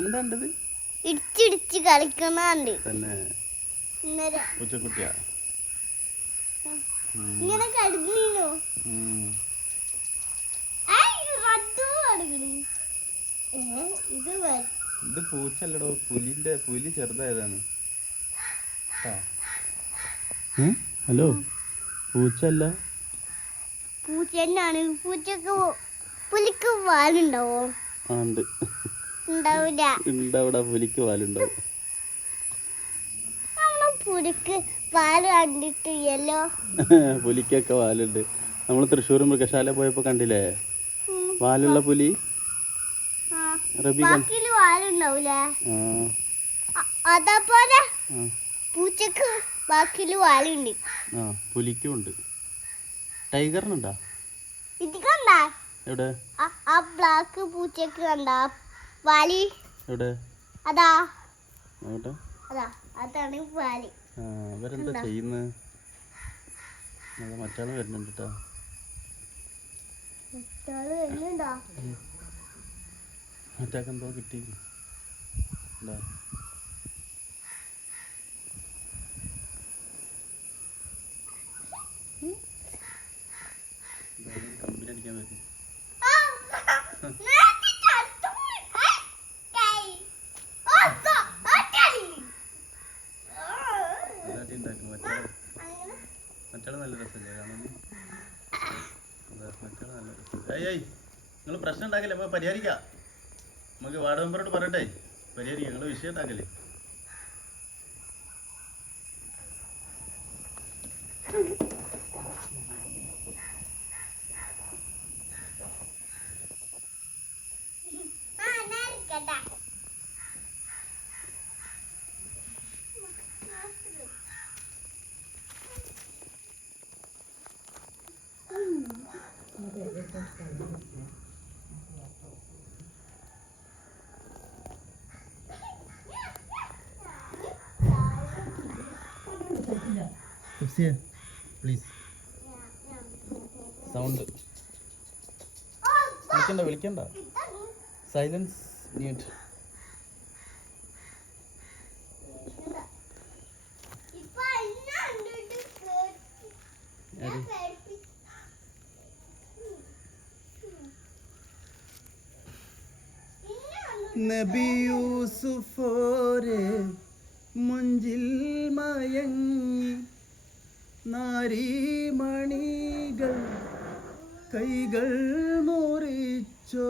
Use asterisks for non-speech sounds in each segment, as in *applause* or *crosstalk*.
എന്താണ്ടത്? ഇടിച്ചിടിച്ച് കളിക്കുന്നുണ്ട് തന്നെ. ഇങ്ങനെ ഇത് ഇത് പൂച്ചല്ലടോ പുലിന്റെ പുലി ചെറുതായതാണ്? ഹലോ? പൂച്ചല്ല? പൂച്ച തന്നെയാണ് പൂച്ചക്ക് പുലിക്ക് വാലുണ്ടാവോ? ആ ഉണ്ട്. ഉണ്ടാവില്ല പുലിക്ക് പാലുണ്ടാവും. പുലിക്ക് പാൽ കണ്ടിട്ടില്ലല്ലോ. *laughs* പുലിക്കൊക്കെ പാലുണ്ട്. നമ്മൾ തൃശ്ശൂർ മൃഗശാല പോയപ്പോ കണ്ടില്ലേ? പാലുള്ള പുലി? അതേപോലെ പൂച്ചക്ക് വാലുണ്ട് ആ പുലിക്കും ഉണ്ട്. ടൈഗറിനുണ്ടാ? എവിടെ? ആ ബ്ലാക്ക് പൂച്ചക്ക് കണ്ട. വാലി. എവിടെ? അതാ. നോക്കട്ടെ അതാ അതാണ് വാലി. ആ ഇവരെന്താ ചെയ്യുന്നത് മറ്റാൾ വരുന്നുണ്ട് കേട്ടോ ഇറ്റാൾ വരുന്നുണ്ടോ? മറ്റാൾക്ക് കിട്ടി. എന്താ? ഏയ് നിങ്ങൾ പ്രശ്നം ഉണ്ടാക്കില്ല നമുക്ക് പരിഹരിക്കാം. നമുക്ക് വാർഡ് മെമ്പറോട് പറയട്ടെ പരിഹരിക്കാം നിങ്ങൾ വിഷയം ഉണ്ടാക്കല്ലേ ആ, പ്ലീസ് സൗണ്ട് വിളിക്കണ്ട വിളിക്കണ്ട. സൈലൻസ് നീഡ് നബി യൂസുഫോരെ മുഞ്ചിൽ മയങ്ങി. നാരീമണികൾ കൈകൾ മോറിച്ചോ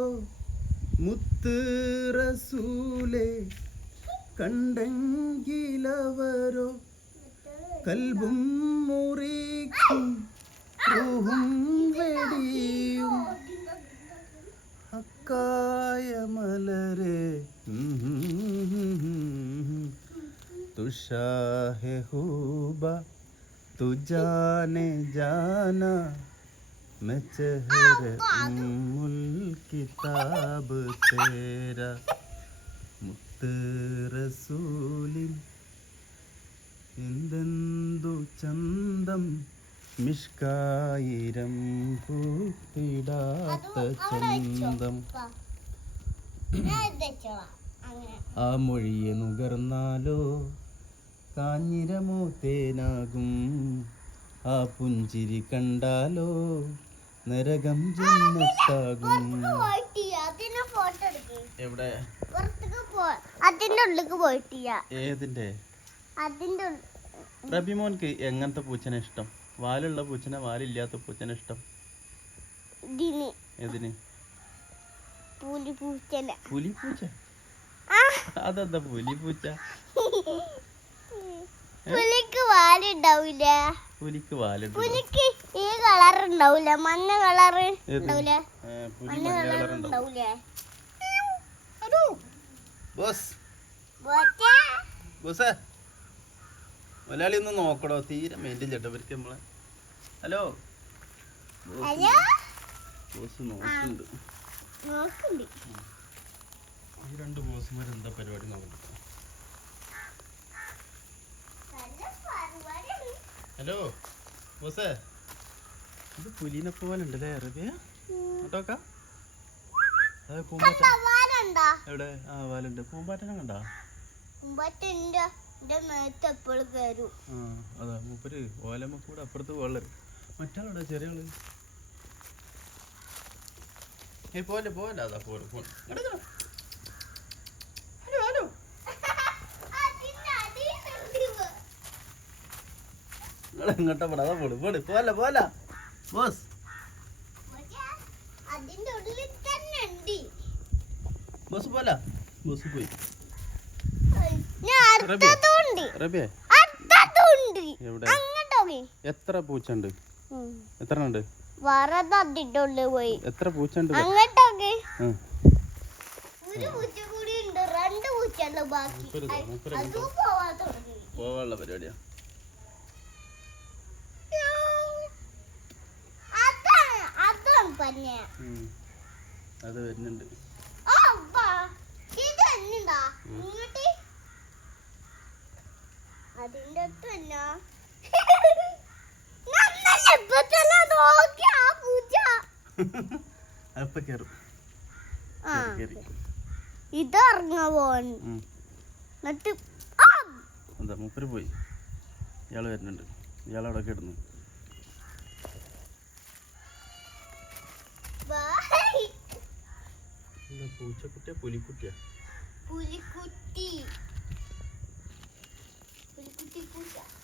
മുത്ത് റസൂലെ കണ്ടെങ്കിലവരോ കൽബും മുറിക്കും റൂഹും വെടിയും അക്കായ മലരെ. തുഷാഹെ ഹൂബ തുജാനെ ജാന मैं चेहरे उम्मुल किताब तेरा മുത്ത് റസൂലിൻ എന്തെന്തു ചന്തം മിഷ്കായിരം പൂത്തിടാത്ത ചന്തം വാ. ഞാൻ ഇത് വെച്ചോളാം. അങ്ങനെ. ആ മൊഴിയെ നുകർന്നാലോ കാഞ്ഞിരമോ തേനാകും ആ പുഞ്ചിരി കണ്ടാലോ നരകം ജന്മത്താകും. എവിടെ? അതിന്റെ ഉള്ളിക്ക് പോയിട്ടില്ല. ഏതിന്റെ അതിന്റെ റബിമോൻക്ക് എങ്ങനത്തെ പൂച്ചനെ ഇഷ്ടം? വാലുള്ള പൂച്ചനെ വാലില്ലാത്ത പൂച്ചനെ ഇഷ്ടം? ഇതിന്. ഏതിന്? പുലി പൂച്ചനെ പുലിപ്പൂച്ച ആ. അതെന്താ പുലിപ്പൂച്ച *laughs* പുലിക്ക് വാലുണ്ടാവില്ല പുലിക്ക് വാലുണ്ട്. പുലിക്ക് ഈ കളർ ഉണ്ടാവില്ല മഞ്ഞ കളർ ഉണ്ടാവില്ല മഞ്ഞ കളർ ഉണ്ടാവില്ല ഉണ്ടാവും ബോസ്. മലയാളി ഒന്ന് നോക്കടോ. തീരെ മെയിന്റെ ചേട്ടവർക്ക് നമ്മളെ. ഹലോ. Boss hello? ബോസ് നോക്കുന്നുണ്ട്. നോക്കുന്നുണ്ട്. ഈ രണ്ട് ബോസുമാർ എന്താ പരിപാടി നോക്കുന്നത് ഹലോ ബോസേ ഇത് പുലിനെ പോലെ ഉണ്ടല്ലേ അറബിയ കേട്ടോക്ക അതെ പൂമ്പാറ്റ കണ്ടോ, എവിടെ? ആ വാലുണ്ട്. പൂമ്പാറ്റനെ കണ്ടാ? മുമ്പത്തെ എന്റെ എന്റെ മേത്ത് എപ്പോഴും കയറും. ആ അതാ. മൂപ്പര് ഓലമ്മ കൂടെ അപ്പുറത്ത് വെള്ളം മറ്റാളുടെ ചെറിയ ആൾ ഏയ് പോലെ പോലെ അതാ പോലെ പോലെ ഹലോ ഹലോ അതിന്റെ അടിയിലുണ്ട് ഇവ. നിങ്ങൾ പോടാ പോട് പോട് പോല പോലെ ബോസ്. ബോസ് പോല ബോസ് പോയി. എത്ര പൂച്ചണ്ട്? എത്ര ഉണ്ട് എത്ര പൂച്ചണ്ട് അങ്ങോട്ടോക്കെ പോവാനുള്ള ഒരു പൂച്ച കൂടി ഉണ്ട് രണ്ട് പൂച്ചയുണ്ട് ബാക്കി മുപ്പത് ഇതാ, മുപ്പത് അതും പോവാൻ തുടങ്ങി പോവാനുള്ള പരിപാടിയാ അതാണ് അതാണ് പന്നെ ഉം. അത് വരുന്നുണ്ട് ഓ ബാ ഇത് എന്നാ ഇങ്ങോട്ട് അതിന്റെ അടുത്ത് തന്നെ നന്നല്ലേ ഇപ്പത്തന്നെ നോക്കി ആ പൂച്ച അപ്പൊ. വരുന്നുണ്ട്? ഇത് ഇറങ്ങാ *laughs* *laughs* പോവാൻ. ഉം. എന്നിട്ട് ആ. എന്താ മൂപ്പര് പോയി. ഇയാൾ വരുന്നുണ്ട്. ഇയാൾ അവിടെ കിടന്നു. पुढच्या कुठे पुली कुठे पुली कुटी पुली कुटी कुठे